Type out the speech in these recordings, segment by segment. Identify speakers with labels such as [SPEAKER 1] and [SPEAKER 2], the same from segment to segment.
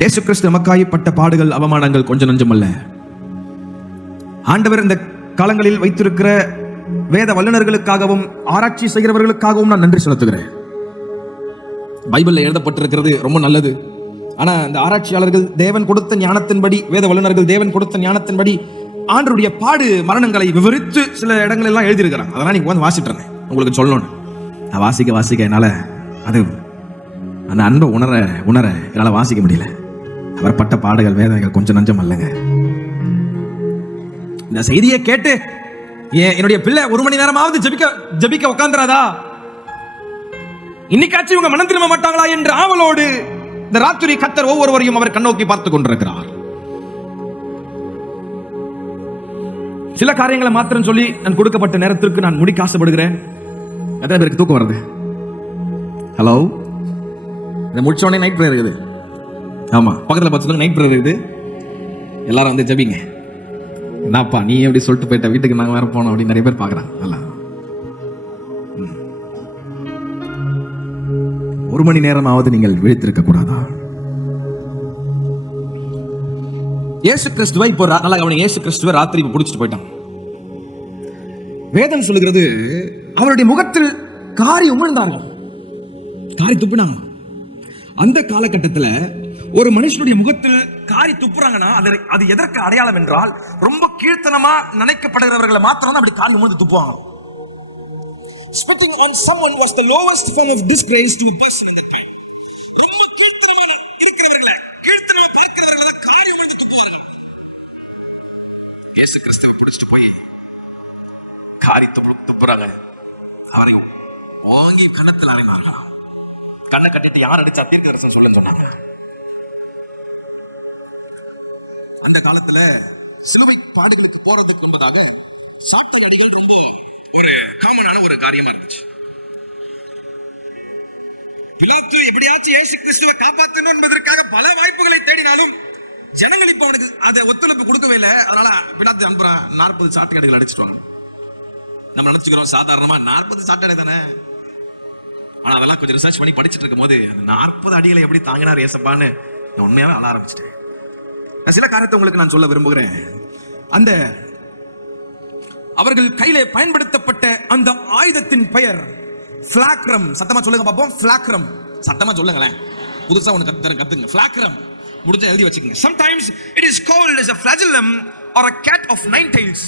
[SPEAKER 1] இயேசு கிறிஸ்து நமக்காயப்பட்ட பாடுகள் அவமானங்கள் கொஞ்சம் நஞ்சமல்ல. ஆண்டவர் இந்த காலங்களில் வைத்திருக்கிற வேத வல்லுநர்களுக்காகவும் ஆராய்ச்சி செய்கிறவர்களுக்காகவும் நான் நன்றி செலுத்துகிறேன். பைபிளில் எழுதப்பட்டிருக்கிறது ரொம்ப நல்லது. ஆனால் இந்த ஆராய்ச்சியாளர்கள் தேவன் கொடுத்த ஞானத்தின்படி வேத வல்லுநர்கள் தேவன் கொடுத்த ஞானத்தின்படி ஆண்டருடைய பாடு மரணங்களை விவரித்து சில இடங்கள் எல்லாம் எழுதியிருக்கிறாங்க. அதெல்லாம் நீங்கள் வந்து வாசிட்டு இருந்தேன் உங்களுக்கு சொல்லணும். நான் வாசிக்க வாசிக்க என்னால் அது அந்த அன்பை உணர உணர என்னால் வாசிக்க முடியல. அவர் பட்ட பாடுகள் வேதனைகள் கொஞ்சம் நஞ்சம் அல்லங்க. இந்த செய்தியை கேட்டு ஏன் என்னுடைய பிள்ளை ஒரு மணி நேரமாவது ஜெபிக்க ஜெபிக்க உட்காந்துறாதா இன்னைக்காச்சும் இவங்க மனம் திரும்ப மாட்டாங்களா என்று ஆவலோடு இந்த ராத்திரி கத்தர் ஒவ்வொருவரையும் அவர் கண்ணோக்கி பார்த்து கொண்டிருக்கிறார். சில காரியங்களை மாத்திரம் சொல்லி நான் கொடுக்கப்பட்ட நேரத்திற்கு நான் முடிக்க ஆசைப்படுகிறேன். எத்தனை பேருக்கு தூக்கம் வருது? ஹலோ இதை முடிச்சோடனே நைட் ப்ரேயர் இருக்குது. ஆமாம் பக்கத்தில் பார்த்து நைட் ப்ரேயர் இது. எல்லாரும் வந்து ஜெபிங்க. என்னப்பா நீ எப்படி சொல்லிட்டு போயிட்ட? வீட்டுக்கு நாங்கள் வேற போனோம் அப்படின்னு நிறைய பேர் பார்க்குறாங்க நல்லா. ஒரு மணி நேரமாவது நீங்கள் விழித்திருக்க கூடாதா? இயேசு கிறிஸ்துவை இப்போ நல்லா கவனிங்க. இயேசு கிறிஸ்துவை ராத்திரி இப்போ பிடிச்சிட்டு போயிட்டான். வேதம் சொல்லுகிறது அவருடைய முகத்தில் காரி உமிழ்ந்தார்கள். காரி துப்பினாங்க. அந்த காலகட்டத்தில் ஒரு மனுஷனுடைய முகத்தில் காரி துப்புறாங்கன்னா அது அது எதற்கு அடையாளம் என்றால் ரொம்ப கீழ்த்தனமா நினைக்கப்படுகிறவர்களை மாத்திரம் அப்படி காரி உமிழ்ந்து துப்புவாங்க
[SPEAKER 2] Spitting on someone was the lowest form of disgrace to a person in that time. ரொம்ப கீர்த்தனமான இருக்கிறவர்களை, கீழ்த்தனமா பார்க்கிறவர்களை காரி உமிழ்ந்து துப்புவார்கள்.
[SPEAKER 1] இயேசு கிறிஸ்துவை பிடிச்சிட்டு போய் காரி துப்பு துப்புறாங்க அவரை வாங்கி கணத்தில் அறிந்தார்களாம் கண்ணை கட்டிட்டு யார் அடிச்சா தீர்க்க தரிசனம் சொல்லுன்னு சொன்னாங்க அந்த காலத்துல சிலுவை பாடுகளுக்கு போறதுக்கு முன்பதாக சாட்டை அடிகள் ரொம்ப ஒரு காமனான ஒரு காரியமா இருந்துச்சு.
[SPEAKER 2] பிலாத்து எப்படியாச்சும் இயேசு கிறிஸ்துவை காப்பாத்தணும் என்பதற்காக பல வாய்ப்புகளை தேடினாலும் ஜனங்கள் இப்போ அவனுக்கு அதை ஒத்துழைப்பு கொடுக்கவே இல்லை. அதனால பிலாத்து அனுப்புறான்.
[SPEAKER 1] நாற்பது சாட்டுக்கடைகள் அடிச்சிட்டு நம்ம நினைச்சுக்கிறோம் சாதாரணமா நாற்பது சாட்டடை தானே? ஆனா அதெல்லாம் கொஞ்சம் ரிசர்ச் பண்ணி படிச்சுட்டு இருக்கும் போது அந்த நாற்பது அடிகளை எப்படி தாங்கினார் ஏசப்பான்னு நான் உண்மையாவே அழ ஆரம்பிச்சிட்டேன். சில காரியத்தை உங்களுக்கு நான் சொல்ல விரும்புகிறேன். அந்த அவர்கள் கையிலே பயன்படுத்தப்பட்ட அந்த ஆயுதத்தின் பெயர் பிளாக்ரம் சத்தமா சொல்லுங்க பாப்போம். பிளாக்ரம் சத்தமா சொல்லுங்களேன். புதுசா ஒண்ணு கத்து கத்துங்க. பிளாக்ரம் முடிஞ்ச எழுதி வச்சுக்கோங்க.
[SPEAKER 2] Sometimes it is called as a flagellum or a cat of nine tails.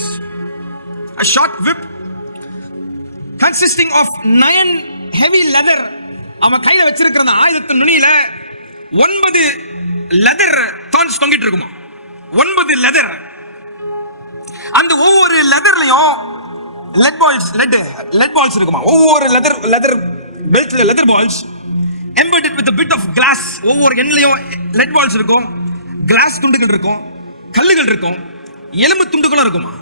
[SPEAKER 2] A short whip consisting of nine heavy leather. அவன் கையில வச்சிருக்கிற அந்த ஆயுதத்தின் நுனியில ஒன்பது லெதர் தான்ஸ் தொங்கிட்டு இருக்குமா? ஒன்பது லெதர் அந்த ஒவ்வொரு லெதர்லயும் lead balls lead lead balls இருக்குமா? ஒவ்வொரு leather leather பெல்ட்ல leather balls embedded with bit of glass ஒவ்வொரு எண்ணிலையும் லெட் பால்ஸ் இருக்கும். கிளாஸ் துண்டுகள் இருக்கும். கல்லுகள் இருக்கும். எலும்பு துண்டுகளும் இருக்குமா?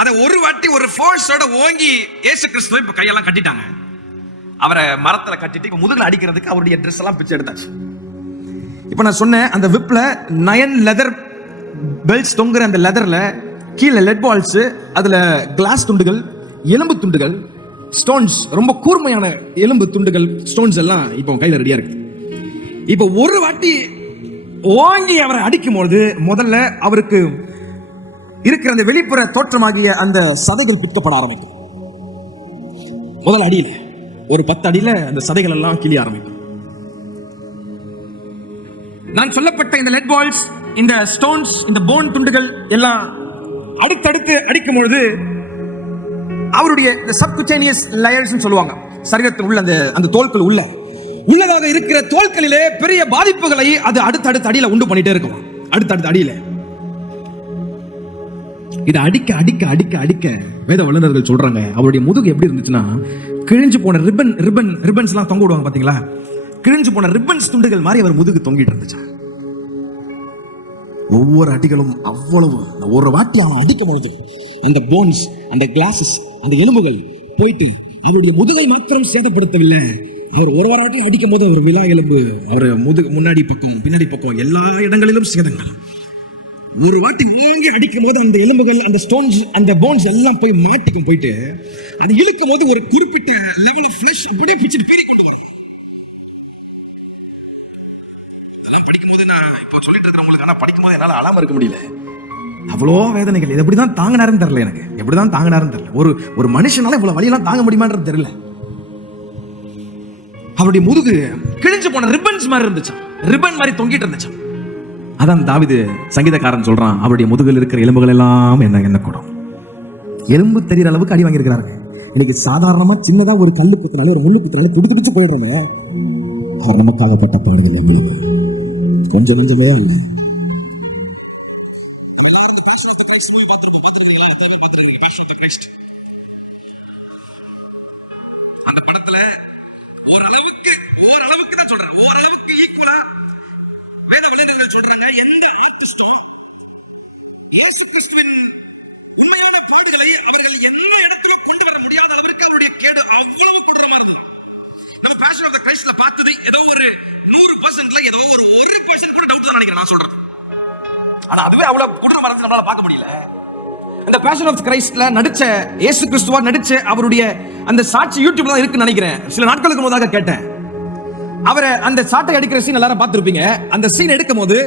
[SPEAKER 2] அதை ஒரு வாட்டி ஒரு ஃபோர்ஸோட ஓங்கி ஏசு கிறிஸ்துவை இப்போ கையெல்லாம் கட்டிட்டாங்க.
[SPEAKER 1] அவரை மரத்தில் கட்டிட்டு இப்போ முதுகில் அடிக்கிறதுக்கு அவருடைய ட்ரெஸ் எல்லாம் பிச்சு எடுத்தாச்சு. இப்போ நான் சொன்னேன் அந்த விப்பில் நயன் லெதர் பெல்ட்ஸ் தொங்குற அந்த லெதரில் கீழே லெட் பால்ஸ் அதில் கிளாஸ் துண்டுகள் எலும்பு துண்டுகள் ஸ்டோன்ஸ் ரொம்ப கூர்மையான எலும்பு துண்டுகள் ஸ்டோன்ஸ் எல்லாம் இப்போ கையில் ரெடியாக இருக்கு. இப்போ ஒரு வாட்டி ஓங்கி அவரை அடிக்கும்போது முதல்ல அவருக்கு இருக்கிற அந்த வெளிப்புற தோற்றமாகிய அந்த சதைகள் பிற்கப்பட ஆரம்பிக்கும். முதல் அடியில் ஒரு பத்து அடியில் அந்த சதைகள் எல்லாம் கிளிய ஆரம்பிக்கும். நான் சொல்லப்பட்ட இந்த லெட் பால்ஸ் இந்த ஸ்டோன்ஸ் இந்த போன் துண்டுகள் எல்லாம் அடுத்தடுத்து அடிக்கும் பொழுது அவருடைய இந்த சப்குச்சேனியஸ் லயர்ஸ்னு சொல்லுவாங்க. சரீரத்தில் உள்ள அந்த அந்த தோல்கள் உள்ள. உள்ளதாக இருக்கிற தோல்களிலே பெரிய பாதிப்புகளை அது அடுத்தடுத்த அடியில உண்டு பண்ணிட்டே இருக்கும். அடுத்தடுத்த அடியில. இதை அடிக்க அடிக்க அடிக்க அடிக்க வேத வல்லுநர்கள் சொல்றாங்க. அவருடைய முதுகு எப்படி இருந்துச்சுன்னா கிழிஞ்சு போன ரிப்பன் ரிப்பன் ரிப்பன்ஸ்லாம் தொங்க விடுவாங்க பாத்தீங்களா? கிழிஞ்சு போன ரிப்பன்ஸ் துண்டுகள் மாதிரி அவர் முதுகு தொங்கிட்டு இருந்துச்சு. ஒவ்வொரு அடிகளும் அவ்வளவு ஒரு வாட்டி அவன் அடிக்கும் பொழுது அந்த போன்ஸ் அந்த கிளாஸஸ் அந்த எலும்புகள் போயிட்டு அவருடைய முதுகை மாத்திரம் சேதப்படுத்தவில்லை. அவர் ஒரு வாராட்டி அடிக்கும் போது அவர் விழா எலும்பு அவர் முதுகு முன்னாடி பக்கம் பின்னாடி பக்கம் எல்லா இடங்களிலும் சேதங்கள். ஒரு வாட்டி ஓங்கி அடிக்கும் போது அந்த எலும்புகள் அந்த ஸ்டோன்ஸ் அந்த போன்ஸ் எல்லாம் போய் மாட்டிக்கும் போயிட்டு அது இழுக்கும் போது ஒரு குறிப்பிட்ட லெவல் ஆஃப் ஃபிளஷ் அப்படியே பிச்சுட்டு பேரிக்கிட்டு கொண்டு படிக்கும்போது நான் இப்போ சொல்லிட்டு இருக்கிறவங்களுக்கு ஆனால் படிக்கும்போது என்னால் அழாம இருக்க முடியல. அவ்வளோ வேதனைகள். இது எப்படிதான் தாங்கினாருன்னு தெரில எனக்கு. எப்படி தான் தாங்கினாருன்னு தெரியல. ஒரு ஒரு மனுஷனால இவ்வளோ வழியெல்லாம் தாங்க முடியுமான்றது தெரியல. அவருடைய முதுகு கிழிஞ்சு போன ரிப்பன்ஸ் மாதிரி இருந்துச்சான் ரிப்பன் மாதிரி தொங்கிட்டு இருந்துச்சான் அதான் தாவிது சங்கீதக்காரன் சொல்றான் அவருடைய முதுகில் இருக்கிற எலும்புகள் எல்லாம் என்ன என்ன கூடும்? எலும்பு தெரியற அளவுக்கு அடி வாங்கியிருக்கிறாரு இன்னைக்கு சாதாரணமா சின்னதா ஒரு கல்லு குத்துனால ஒரு முள்ளு குத்துனால பிடிச்சு பிடிச்சு போயிடுறோம் அவர் நமக்காக பட்ட பாடுதல் கொஞ்சம் கொஞ்சமே இல்லை
[SPEAKER 2] ஒரு கூட டவுட் தான் நினைக்கிறேன் நான் சொல்றேன்
[SPEAKER 1] ஆனா அதுவே அவ்வளவு குடும்ப மனசு நம்மளால பார்க்க முடியல. இந்த பேஷன் ஆஃப் கிரைஸ்ட்ல நடிச்ச இயேசு கிறிஸ்துவா நடிச்ச அவருடைய அந்த சாட்சி யூடியூப்ல தான் இருக்குன்னு நினைக்கிறேன். சில நாட்களுக்கு முதலாக கேட்டேன். அவரை அந்த சாட்டை அடிக்கிற சீன் எல்லாரும் பார்த்துருப்பீங்க. அந்த சீன் எடுக்கும் போது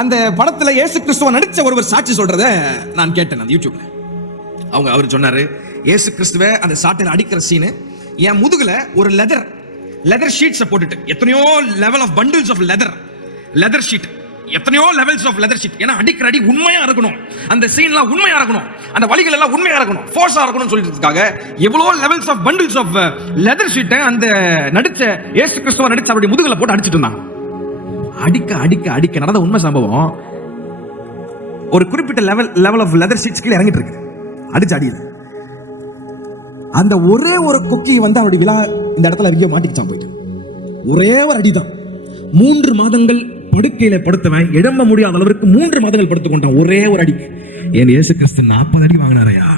[SPEAKER 1] அந்த படத்துல இயேசு கிறிஸ்துவ நடிச்ச ஒருவர் சாட்சி சொல்றத நான் கேட்டேன் அந்த யூடியூப்ல அவங்க அவர் சொன்னாரு இயேசு கிறிஸ்துவ அந்த சாட்டையில அடிக்கிற சீனு என் முதுகுல ஒரு லெதர் லெதர் ஷீட்ஸை போட்டுட்டு எத்தனையோ level of bundles of leather leather sheet எத்தனையோ லெவல்ஸ் ஆஃப் லெதர் ஷீட் ஏன்னா அடிக்கிற அடி உண்மையா இருக்கணும். அந்த சீன்லாம் உண்மையா இருக்கணும். அந்த வழிகள் எல்லாம் உண்மையா இருக்கணும். ஃபோர்ஸா இருக்கணும்னு சொல்லிட்டு எவ்வளோ levels of bundles of leather ஷீட்டை அந்த நடிச்ச ஏசு கிறிஸ்துவ நடிச்ச அவருடைய முதுகுல போட்டு அடிச்சிட்டு இருந்தாங்க அடிக்க அடிக்க அடிக்க நடந்த உண்மை சம்பவம் ஒரு குறிப்பிட்ட level level of leather sheets கீழே இறங்கிட்டு இருக்கு. அடிச்சு அடியில். அந்த ஒரே ஒரு கொக்கி வந்து அவருடைய விழா இந்த இடத்துல எங்கேயோ மாட்டிக்கிச்சான் போயிட்டு. ஒரே ஒரு அடிதான். மூன்று மாதங்கள் படுக்கையில படுத்தவன் இடம்ப முடியாத அளவிற்கு மூன்று மாதங்கள் படுத்துக் கொண்டான். ஒரே ஒரு அடி. என் இயேசு கிறிஸ்து நாற்பது அடி வாங்கினாரையா?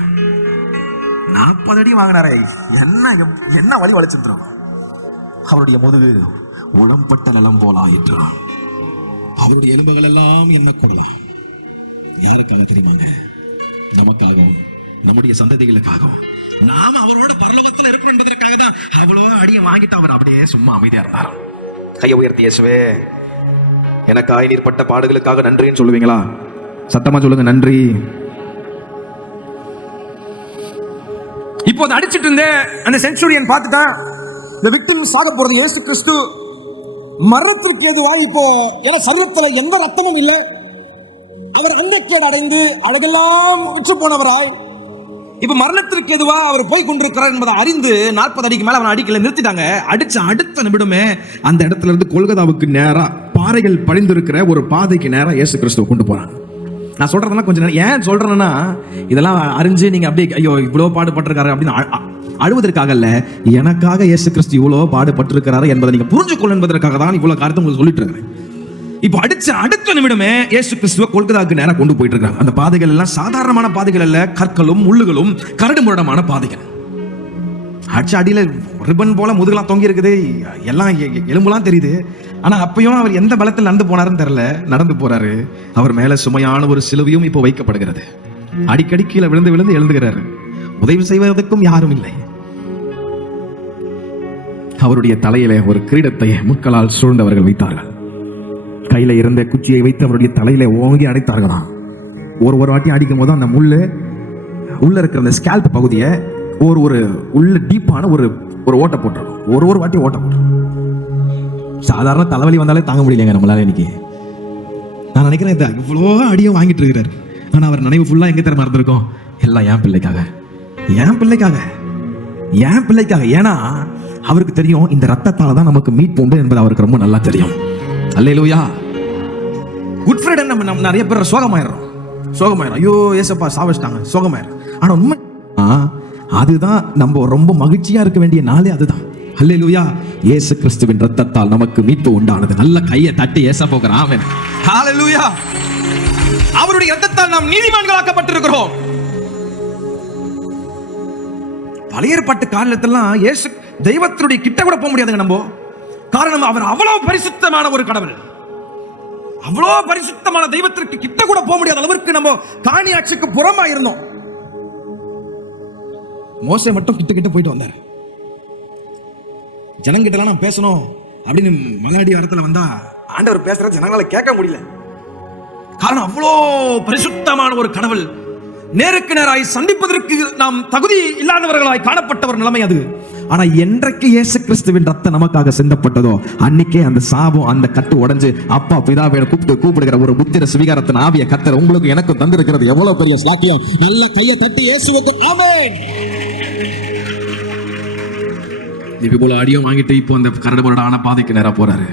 [SPEAKER 1] நாற்பது அடி வாங்கினாரே. என்ன என்ன வழி வளைச்சிருந்தோம் அவருடைய முதுகு உளம்பட்ட நலம் போல ஆயிற்று. அவருடைய எலும்புகள் எல்லாம் என்ன கூடலாம்? யாருக்காக தெரியுமாங்க? நமக்காகவும் நம்முடைய சந்ததிகளுக்காகவும். நாம அவரோட பரலோகத்தில் இருக்கிறோம் என்பதற்காக தான் அவ்வளோ அடியை வாங்கிட்டு அவர் அப்படியே சும்மா அமைதியா இருந்தார். கையை உயர்த்தி இயேசுவே எனக்காய் நீர் பட்ட பாடுகளுக்காக நன்றின்னு சொல்லுவீங்களா? சத்தமா சொல்லுங்க நன்றி. இப்போ அதை அடிச்சிட்டு இருந்த அந்த சென்ச்சுரியன் பார்த்துட்டா இந்த விக்டிம் சாக போறது இயேசு கிறிஸ்து மரணத்திற்கு எதுவா இப்போ ஏன்னா சரீரத்துல எந்த ரத்தமும் இல்லை. அவர் அந்தக்கேடு அடைந்து அழகெல்லாம் விற்று போனவராய் இப்ப மரணத்திற்கு எதுவா அவர் போய் கொண்டிருக்கிறார் என்பதை அறிந்து நாற்பது அடிக்கு மேல அவன் அடிக்கல நிறுத்திட்டாங்க. அடிச்ச அடுத்த நிமிடமே அந்த இடத்துல இருந்து கொல்கத்தாவுக்கு நேரா பாறைகள் பழிந்திருக்கிற ஒரு பாதைக்கு நேராக இயேசு கிறிஸ்துவ கொண்டு போறாங்க. நான் சொல்றதெல்லாம் கொஞ்சம் நேரம் ஏன் சொல்றேன்னா இதெல்லாம் அறிஞ்சு நீங்க அப்படியே ஐயோ இவ்வளவு பாடுபட்டிருக்காரு அப்படின்னு அழ- அழுவதற்காக அல்ல எனக்காக இயேசு கிறிஸ்து இவ்வளவு பாடுபட்டிருக்கிறாரு என்பதை நீங்க புரிஞ்சுக்கொள்ள என்பதற்காக தான் இவ்வளவு கருத்து உங்களுக்கு சொல்லிட்டு இருக்கிறேன். இப்போ அடிச்ச அடுத்த நிமிடமே இயேசு கிறிஸ்துவ கொல்கதாக்கு நேரம் கொண்டு போயிட்டு இருக்காங்க. அந்த பாதைகள் எல்லாம் சாதாரணமான பாதைகள் அல்ல கற்களும் முள்ளுகளும் கரடு முரடமான பாதைகள். அடிச்ச அடியில ரிப்பன் போல முதுகெல்லாம் தொங்கி இருக்குது எல்லாம் எ- எலும்புலாம் தெரியுது. ஆனா அப்பயும் அவர் எந்த பலத்தில் நடந்து போனாருன்னு தெரியல. நடந்து போறாரு. அவர் மேல சுமையான ஒரு சிலுவையும் இப்போ வைக்கப்படுகிறது. அடிக்கடி கீழே விழுந்து விழுந்து எழுந்துகிறாரு. உதவி செய்வதற்கும் யாரும் இல்லை. அவருடைய தலையில ஒரு கிரீடத்தை முட்களால் சூழ்ந்தவர்கள் வைத்தார்கள். கையில இருந்த குச்சியை வைத்து அவருடைய தலையில ஓங்கி அடைத்தார்களாம் ஒரு ஒரு வாட்டி அடிக்கும் போது அந்த முள்ளு உள்ள இருக்கிற அந்த ஸ்கேல்ப் பகுதியை ஒரு ஒரு உள்ள டீப்பான ஒரு ஒரு ஓட்டை போட்டிருக்கும். ஒரு ஒரு வாட்டி ஓட்டை போட்டிருக்கும். சாதாரண தலைவலி வந்தாலே தாங்க முடியலங்க நம்மளால இன்னைக்கு. நான் நினைக்கிறேன் இதை இவ்வளோ அடியும் வாங்கிட்டு இருக்கிறார் ஆனால் அவர் நினைவு ஃபுல்லாக எங்கே தர மறந்துருக்கோம் எல்லாம் என் பிள்ளைக்காக. என் பிள்ளைக்காக. என் பிள்ளைக்காக. ஏன்னா அவருக்கு தெரியும் இந்த ரத்தத்தால தான் நமக்கு மீட் உண்டு என்பது அவருக்கு ரொம்ப நல்லா தெரியும். அல்லேலூயா. குட் ஃப்ரைடே நம்ம நம்ம நிறைய பேர் சோகமாயிடுறோம். சோகமாயிரும் ஐயோ ஏசப்பா சாவச்சிட்டாங்க. சோகமாயிரும் ஆனால் உண்மை ஆ, அதுதான் நம்ம ரொம்ப மகிழ்ச்சியா இருக்க வேண்டிய நாளே அதுதான். அல்லேலூயா. இயேசு கிறிஸ்துவின் ரத்தத்தால் நமக்கு மீட்பு உண்டானது. நல்ல கையை தட்டி ஏச போகிறான் ஆமென். ஹalleluya அவருடைய ரத்தத்தால் நாம் நீதிமான்களாக்கப்பட்டிருக்கிறோம். பழைய ஏற்பாட்டு காலத்திலாம் இயேசு தெய்வத்தினுடைய கிட்ட கூட போக முடியாதுங்க நம்ம. காரணம் அவர் அவ்வளவு பரிசுத்தமான ஒரு கடவுள். அவ்வளோ பரிசுத்தமான தெய்வத்திற்கு கிட்ட கூட போக முடியாத அளவிற்கு நம்ம காணியாட்சிக்கு புறமா இருந்தோம் மோசை மட்டும் கிட்ட கிட்ட போயிட்டு வந்தார். ஜனங்கிட்டலாம் நான் பேசணும் அப்படின்னு மகாடி இடத்துல வந்தா ஆண்டவர் பேசுற ஜனங்களால கேட்க முடியல. காரணம் அவ்வளோ பரிசுத்தமான ஒரு கடவுள். நேருக்கு நேராய் சந்திப்பதற்கு நாம் தகுதி இல்லாதவர்களாய் காணப்பட்டவர் நிலைமை அது. ஆனா என்றைக்கு இயேசு கிறிஸ்துவின் ரத்தம் நமக்காக சிந்தப்பட்டதோ அன்னைக்கே அந்த சாபம் அந்த கட்டு உடைஞ்சு அப்பா பிதாவை கூப்பிட்டு கூப்பிடுகிற ஒரு புத்திர சுவீகாரத்தின் ஆவிய கத்தர் உங்களுக்கு எனக்கு தந்திருக்கிறது. எவ்வளவு பெரிய சாக்கியம் நல்ல கையை தட்டி இயேசுவுக்கு ஆமென். இப்ப போல அடியும் வாங்கிட்டு இப்போ அந்த கரடுமுரட ஆன பாதைக்கு நேரா போறாரு.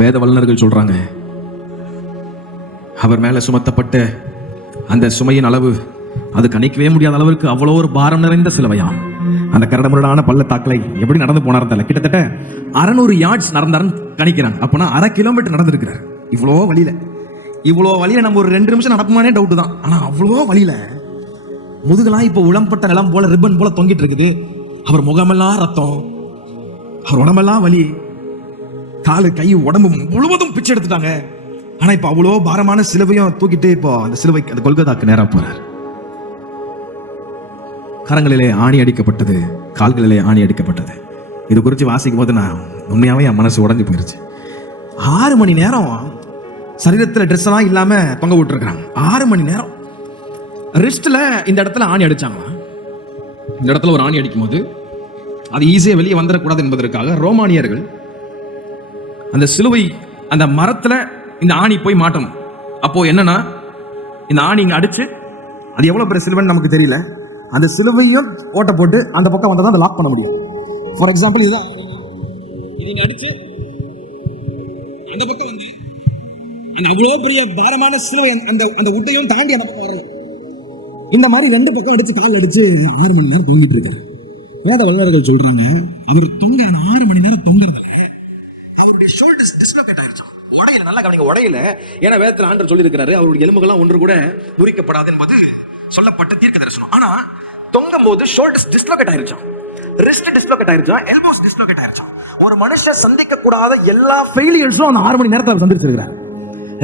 [SPEAKER 1] வேத வல்லுநர்கள் சொல்றாங்க அவர் மேல சுமத்தப்பட்ட அந்த சுமையின் அளவு அது கணிக்கவே முடியாத அளவிற்கு அவ்வளோ ஒரு பாரம் நிறைந்த சிலவையாம். அந்த கரடுமுரடான பள்ளத்தாக்களை எப்படி நடந்து போனார் தெரியல. கிட்டத்தட்ட அறநூறு யார்ட்ஸ் நடந்தாருன்னு கணிக்கிறாங்க. அப்பனா அரை கிலோமீட்டர் நடந்திருக்கிறார். இவ்வளோ வழியில. இவ்வளோ வழியில நம்ம ஒரு ரெண்டு நிமிஷம் நடக்குமானே டவுட் தான். ஆனா அவ்வளோ வழியில முதுகெல்லாம் இப்போ உளம்பட்ட நிலம் போல ரிப்பன் போல தொங்கிட்டு இருக்குது. அவர் முகமெல்லாம் ரத்தம். அவர் உடம்பெல்லாம் வலி. காலு கை உடம்பு முழுவதும் பிச்சை எடுத்துட்டாங்க. ஆனா இப்ப அவ்வளோ பாரமான சிலுவையும் தூக்கிட்டு இப்போ அந்த சிலுவைக்கு அந்த கொல்கத்தாக்கு நேரா போறார். கரங்களிலே ஆணி அடிக்கப்பட்டது கால்களிலே ஆணி அடிக்கப்பட்டது. இது குறித்து வாசிக்கும் போது நான் உண்மையாவே என் மனசு உடஞ்சி போயிருச்சு. ஆறு மணி நேரம் சரீரத்தில் ட்ரெஸ் எல்லாம் இல்லாம தொங்க விட்டுருக்காங்க ஆறு மணி நேரம். ரிஸ்ட்ல இந்த இடத்துல ஆணி அடிச்சாங்களா இந்த இடத்துல ஒரு ஆணி அடிக்கும் போது அது ஈஸியாக வெளியே வந்துடக்கூடாது என்பதற்காக ரோமானியர்கள் அந்த சிலுவை அந்த மரத்தில் இந்த ஆணி போய் மாட்டணும். அப்போ என்னன்னா இந்த ஆணி இங்கே அடிச்சு அது எவ்வளோ பெரிய சிலுவைன்னு நமக்கு தெரியல. அந்த சிலுவையும் ஓட்ட போட்டு அந்த பக்கம் வந்தால் தான் அதை லாக் பண்ண முடியும். ஃபார் எக்ஸாம்பிள் இதுதான். இது இங்க அடிச்சு அந்த பக்கம் வந்து அந்த அவ்வளோ பெரிய பாரமான சிலுவை அந்த- அந்த அந்த உட்டையும் தாண்டி அந்த பக்கம் வரணும் இந்த மாதிரி ரெண்டு பக்கம் அடிச்சு கால் அடிச்சு ஆறு மணி நேரம் தூங்கிட்டு இருக்காரு. வேத வல்லுநர்கள் சொல்றாங்க அவர் தொங்க ஆறு மணி நேரம் தொங்குறதுல அவருடைய ஷோல்டர்ஸ் டிஸ்லோகேட் ஆயிருச்சாம் உடையில நல்லா கவனிங்க உடையில. ஏன்னா வேதத்துல ஆண்டர் சொல்லியிருக்கிறாரு அவருடைய எலும்புகள்லாம் ஒன்று கூட முறிக்கப்படாது என்பது சொல்லப்பட்ட தீர்க்க தரிசனம். ஆனா தொங்கும் போது ஷோல்டர்ஸ் டிஸ்லோகேட் ஆயிருச்சாம் ரிஸ்ட் டிஸ்லோகேட் ஆயிருச்சாம் எல்போஸ் டிஸ்லோகேட் ஆயிருச்சாம் ஒரு மனுஷன் சந்திக்க கூடாத எல்லா ஃபெயிலியர்ஸும் அந்த ஆறு மணி நேரத்தில் சந்திச்சிருக்கிறார்.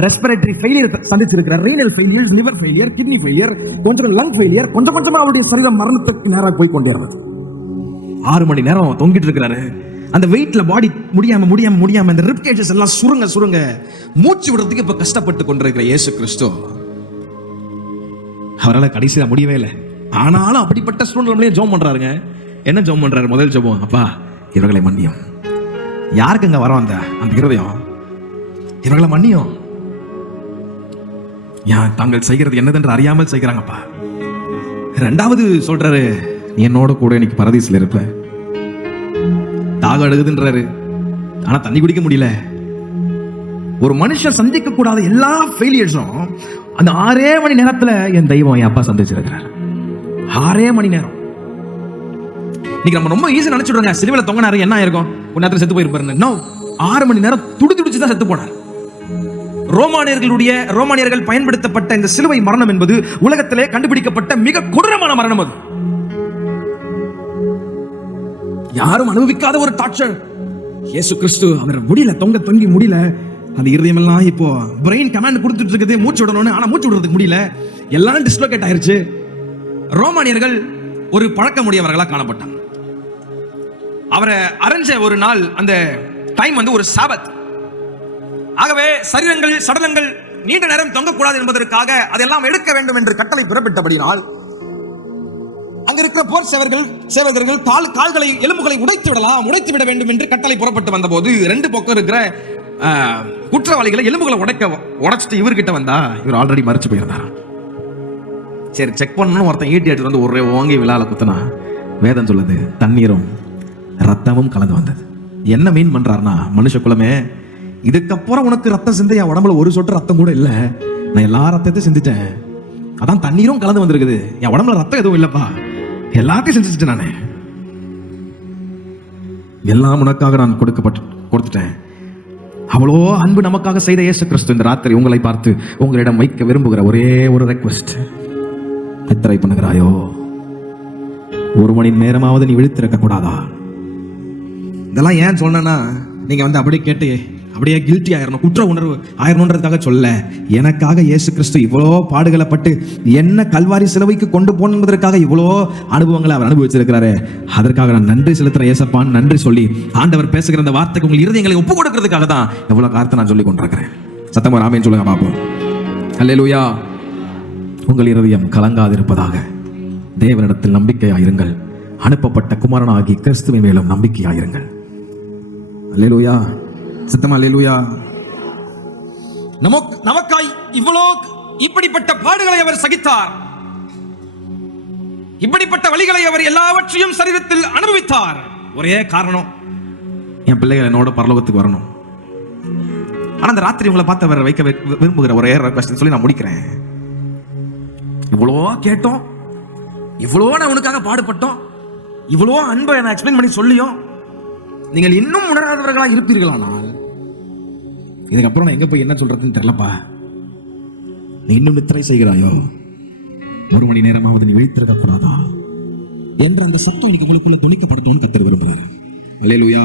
[SPEAKER 1] Respiratory failure சந்திச்சிருக்கிறார். Renal failure liver failure kidney failure கொஞ்சம் லங் ஃபெயிலியர் கொஞ்சம் கொஞ்சமாக அவருடைய சரீரம் மரணத்துக்கு நேராக போய் கொண்டே இருந்தது. ஆறு மணி நேரம் தொங்கிட்டு இருக்கிறாரு அந்த வெயிட்ல பாடி முடியாம முடியாம முடியாம இந்த ரிப்கேஜஸ் எல்லாம் சுருங்க சுருங்க மூச்சு விடுறதுக்கு இப்ப கஷ்டப்பட்டு கொண்டிருக்கிற இயேசு கிறிஸ்து. அவரால் கடைசியில முடியவே இல்லை. ஆனாலும் அப்படிப்பட்ட சூழ்நிலையே ஜோம் பண்றாருங்க. என்ன ஜோம் பண்றாரு? முதல் ஜோபம். அப்பா இவர்களை மன்னியும். யாருக்குங்க வரோம் அந்த அந்த இருதயம்? இவர்களை மன்னியும். யான் தாங்கள் செய்கிறது என்னதென்று அறியாமல் செய்கிறாங்கப்பா. ரெண்டாவது சொல்றாரு என்னோட கூட இன்னைக்கு பரதீசில் இருப்ப. தாக அழுகுதுன்றாரு. ஆனா தண்ணி குடிக்க முடியல. ஒரு மனுஷன் சந்திக்க கூடாத எல்லா ஃபெயிலியர்ஸும் அந்த ஆறே மணி நேரத்துல என் தெய்வம் என் அப்பா சந்திச்சிருக்கிறார். ஆறே மணி நேரம். இன்னைக்கு நம்ம ரொம்ப ஈஸி நினைச்சிடுறோங்க. சிலுவையில் தொங்கினாரு என்ன ஆயிருக்கும்? ஒரு நேரத்தில் செத்து போயிருப்பாரு நோ ஆறு மணி நேரம் துடி துடிச்சு தான் செத்து போனார். ரோமானியர்களுடைய ரோமானியர்கள் பயன்படுத்தப்பட்ட இந்த சிலுவை மரணம் என்பது உலகத்திலே கண்டுபிடிக்கப்பட்ட மிக கொடூரமான மரணம் அது. யாரும் அனுபவிக்காத ஒரு டார்ச்சர் இயேசு கிறிஸ்து அவர் முடியல தொங்க தொங்கி முடியல. அந்த இருதயமெல்லாம் இப்போ பிரெயின் கமாண்ட் கொடுத்துட்டு இருக்குது மூச்சு விடணும்னு ஆனா மூச்சு விடுறதுக்கு முடியல. எல்லாம் டிஸ்லோகேட் ஆயிருச்சு. ரோமானியர்கள் ஒரு பழக்கமுடையவர்களா காணப்பட்டாங்க. அவரை அரைஞ்ச ஒரு நாள் அந்த டைம் வந்து ஒரு சாபத் ஆகவே சரீரங்கள் சடலங்கள் நீண்ட நேரம் தொங்கக்கூடாது என்பதற்காக அதெல்லாம் எடுக்க வேண்டும் என்று கட்டளை பிறப்பிட்டபடினால் அங்க இருக்கிற போர் சேவர்கள் சேவகர்கள் கால் கால்களை எலும்புகளை உடைத்து விடலாம் உடைத்து விட வேண்டும் என்று கட்டளை புறப்பட்டு வந்தபோது ரெண்டு பக்கம் இருக்கிற குற்றவாளிகளை எலும்புகளை உடைக்க உடைச்சிட்டு இவர்கிட்ட வந்தா இவர் ஆல்ரெடி மறைச்சு போயிருந்தாரா சரி செக் பண்ணணும் ஒருத்தன் ஈட்டி எடுத்து வந்து ஒரே ஓங்கி விழால குத்துனா வேதம் சொல்லுது தண்ணீரும் ரத்தமும் கலந்து வந்தது. என்ன மீன் பண்றாருனா மனுஷ குலமே இதுக்கப்புறம் உனக்கு ரத்தம் சிந்தையா? உடம்புல ஒரு சொட்டு ரத்தம் கூட இல்லை. நான் எல்லா ரத்தத்தையும் சிந்திட்டேன் அதான் தண்ணீரும் கலந்து வந்திருக்குது. என் உடம்புல ரத்தம் எதுவும் இல்லப்பா. எல்லாத்தையும் செஞ்சுட்டேன் நானே. எல்லாம் உனக்காக நான் கொடுக்கப்பட்டு கொடுத்துட்டேன். அவ்வளோ அன்பு நமக்காக செய்த இயேசு கிறிஸ்து இந்த ராத்திரி உங்களை பார்த்து உங்களிடம் வைக்க விரும்புகிற ஒரே ஒரு ரெக்வஸ்ட் எத்தனை பண்ணுகிறாயோ? ஒரு மணி நேரமாவது நீ விழுத்திருக்க கூடாதா இதெல்லாம் ஏன் சொன்னேன்னா நீங்க வந்து அப்படியே கேட்டு அப்படியே கில்ட்டி ஆயிரணும். குற்ற உணர்வு ஆயிரணுன்றதுக்காக சொல்ல எனக்காக இயேசு கிறிஸ்து இவ்வளோ பாடுகளை பட்டு என்ன கல்வாரி சிலுவைக்கு கொண்டு போனதற்காக இவ்வளோ அனுபவங்களை அவர் அனுபவிச்சிருக்கிறாரு. அதற்காக நான் நன்றி செலுத்துற ஏசப்பான்னு நன்றி சொல்லி ஆண்டவர் பேசுகிற அந்த வார்த்தைக்கு உங்கள் இருதயங்களை ஒப்பு கொடுக்கறதுக்காக தான் எவ்வளோ காரத்தை நான் சொல்லி கொண்டிருக்கிறேன். சத்தமாக ராமேன்னு சொல்லுங்க பாப்போம். அல்லேலூயா உங்கள் இருதயம் கலங்காதிருப்பதாக. தேவனிடத்தில் நம்பிக்கையாயிருங்கள். அனுப்பப்பட்ட குமரனாகி கிறிஸ்துவின் மேலும் நம்பிக்கையாயிருங்கள். அல்லேலூயா சித்தமா அல்லேலூயா
[SPEAKER 2] நமக்கு நமக்காய் இவ்வளோ இப்படிப்பட்ட பாடுகளை அவர் சகித்தார். இப்படிப்பட்ட வழிகளை அவர் எல்லாவற்றையும் சரீரத்தில் அனுபவித்தார்.
[SPEAKER 1] ஒரே காரணம் என் பிள்ளைகள் என்னோட பரலோகத்துக்கு வரணும். ஆனா அந்த ராத்திரி உங்களை பார்த்து அவர் வைக்க விரும்புகிற ஒரே ரெக்வஸ்ட் சொல்லி நான் முடிக்கிறேன். இவ்வளோ கேட்டோம் இவ்வளோ நான் உனக்காக பாடுபட்டோம் இவ்வளோ அன்பை நான் எக்ஸ்பிளைன் பண்ணி சொல்லியும் நீங்கள் இன்னும் உணராதவர்களா இருப்பீர்களானால் இதுக்கப்புறம் நான் எங்க போய் என்ன சொல்றதுன்னு தெரியலப்பா. நீ இன்னும் நித்திரை செய்கிறாயோ? ஒரு மணி நேரமாவது நீ விழித்திருக்க கூடாதா? என்ற அந்த சத்தம் இன்னைக்கு உங்களுக்குள்ள துணிக்கப்படுத்தணும்னு கத்தர் விரும்புகிறார். அல்லேலூயா